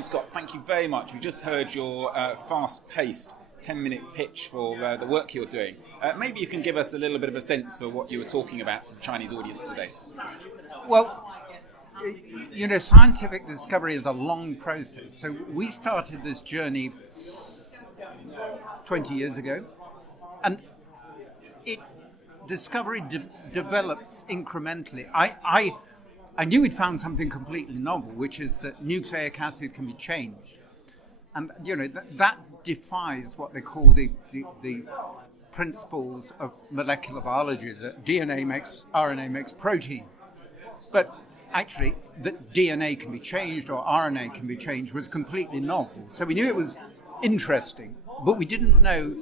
Scott, thank you very much. We just heard your fast-paced 10-minute pitch for the work you're doing. Maybe you can give us a little bit of a sense of what you were talking about to the Chinese audience today. Well, scientific discovery is a long process. So we started this journey 20 years ago, and discovery develops incrementally. I knew we'd found something completely novel, which is that nucleic acid can be changed. And, that defies what they call the principles of molecular biology, that DNA makes, RNA makes protein. But actually, that DNA can be changed or RNA can be changed was completely novel. So we knew it was interesting, but we didn't know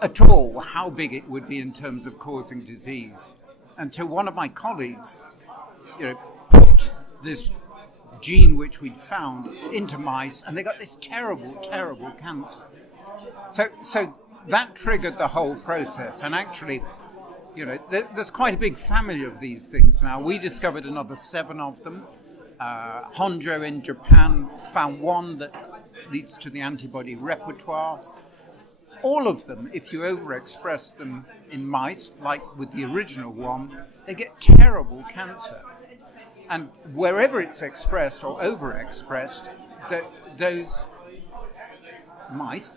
at all how big it would be in terms of causing disease. Until one of my colleagues put this gene which we'd found into mice, and they got this terrible, terrible cancer. So that triggered the whole process. And actually, there's quite a big family of these things now. We discovered another 7 of them. Honjo in Japan found one that leads to the antibody repertoire. All of them, if you overexpress them in mice, like with the original one, they get terrible cancer. And wherever it's expressed or overexpressed, those mice,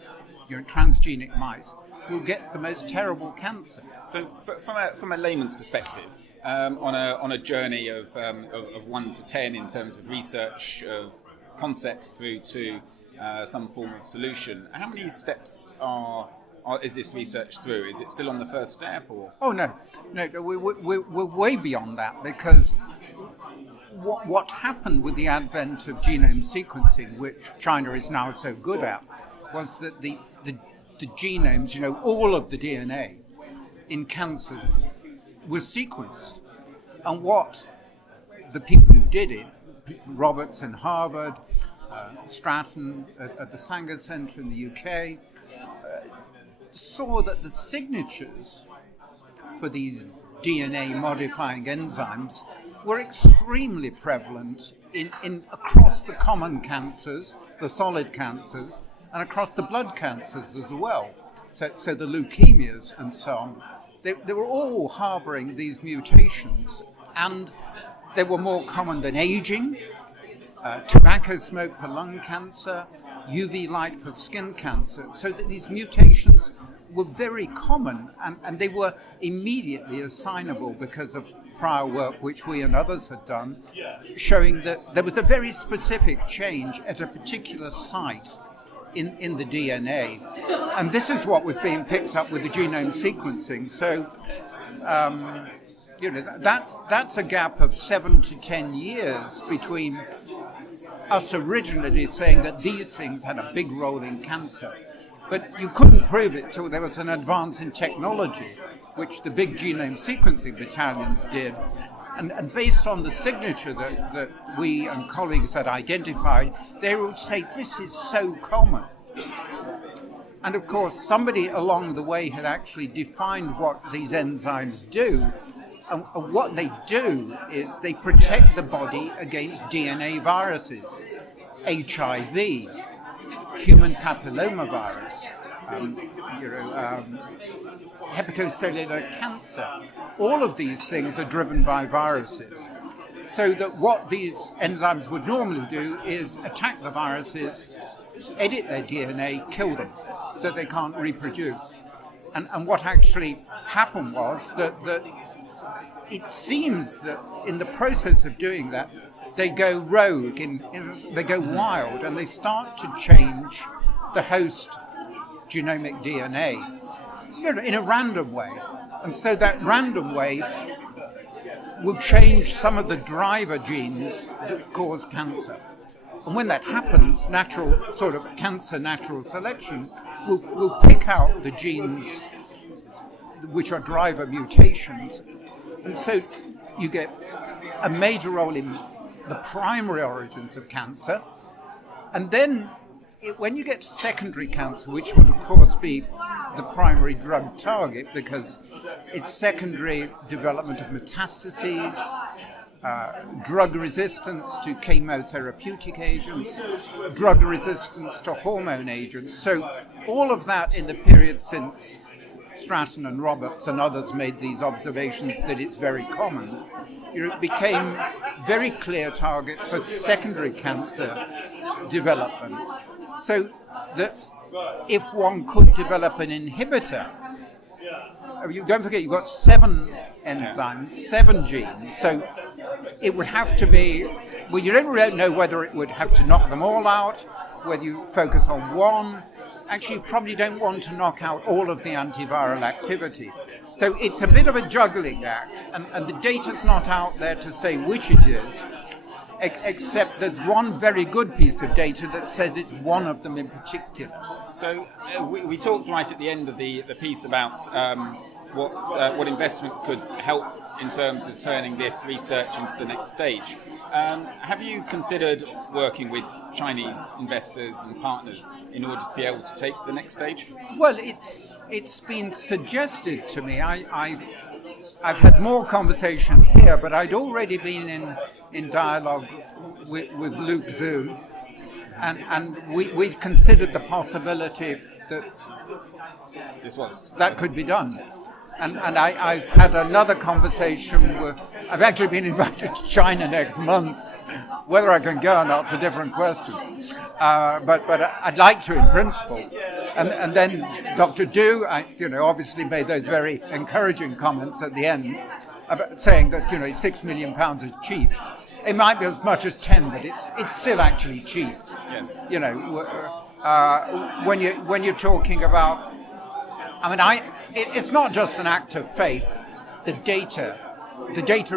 transgenic mice, will get the most terrible cancer. So from a layman's perspective, on a journey of 1 to 10 in terms of research, of concept through to some form of solution, how many steps is this research through? Is it still on the first step? Or? Oh, no, we're way beyond that, because what happened with the advent of genome sequencing, which China is now so good at, was that the genomes, all of the DNA in cancers was sequenced. And what the people who did it, Roberts in Harvard, Stratton at the Sanger Centre in the UK, saw that the signatures for these DNA modifying enzymes were extremely prevalent in across the common cancers, the solid cancers, and across the blood cancers as well. So the leukemias and so on, they were all harboring these mutations, and they were more common than aging, tobacco smoke for lung cancer, UV light for skin cancer, so that these mutations were very common, and they were immediately assignable because of prior work which we and others had done, showing that there was a very specific change at a particular site in the DNA. And this is what was being picked up with the genome sequencing. So, that's a gap of 7 to 10 years between us originally saying that these things had a big role in cancer. But you couldn't prove it till there was an advance in technology, which the big genome sequencing battalions did. And based on the signature that we and colleagues had identified, they would say, this is so common. And of course, somebody along the way had actually defined what these enzymes do. And what they do is they protect the body against DNA viruses, HIV, human papillomavirus, hepatocellular cancer. All of these things are driven by viruses. So that what these enzymes would normally do is attack the viruses, edit their DNA, kill them, so that they can't reproduce. And what actually happened was that it seems that in the process of doing that, they go rogue, they go wild, and they start to change the host genomic DNA, in a random way. And so that random way will change some of the driver genes that cause cancer. And when that happens, natural selection will pick out the genes which are driver mutations. And so you get a major role in the primary origins of cancer. And then when you get secondary cancer, which would of course be the primary drug target because it's secondary development of metastases, drug resistance to chemotherapeutic agents, drug resistance to hormone agents. So all of that in the period since Stratton and Roberts and others made these observations that it's very common, it became very clear targets for secondary cancer development. So that if one could develop an inhibitor, don't forget you've got 7 enzymes, 7 genes, so it would have to be, well, you don't really know whether it would have to knock them all out, whether you focus on one. Actually, you probably don't want to knock out all of the antiviral activity. So it's a bit of a juggling act, and the data's not out there to say which it is, except there's one very good piece of data that says it's one of them in particular. So we talked right at the end of the piece about what investment could help in terms of turning this research into the next stage. Have you considered working with Chinese investors and partners in order to be able to take the next stage? Well, it's been suggested to me. I've had more conversations here, but I'd already been in dialogue with Luke Zhu, and we've considered the possibility that that could be done. And I've had another conversation with, I've actually been invited to China next month. Whether I can go or not is a different question. But I'd like to in principle. And then Dr. Du, obviously made those very encouraging comments at the end about saying that, £6 million is cheap. It might be as much as 10, but it's still actually cheap. Yes. When you're talking about, it's not just an act of faith. The data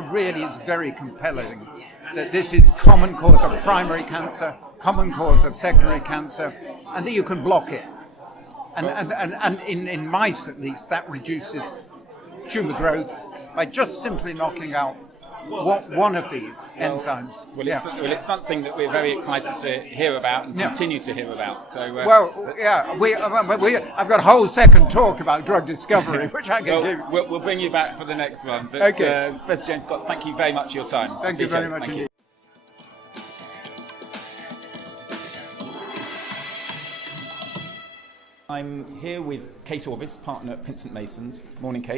really is very compelling. That this is common cause of primary cancer, common cause of secondary cancer, and that you can block it. And in mice, at least, that reduces tumor growth by just simply knocking out one of these enzymes. It's something that we're very excited to hear about and continue to hear about. So, I've got a whole second talk about drug discovery, which I can do. We'll bring you back for the next one. But, okay. Professor James Scott, thank you very much for your time. Thank you very much indeed. I'm here with Kate Orvis, partner at Pinsent Masons. Morning, Kate.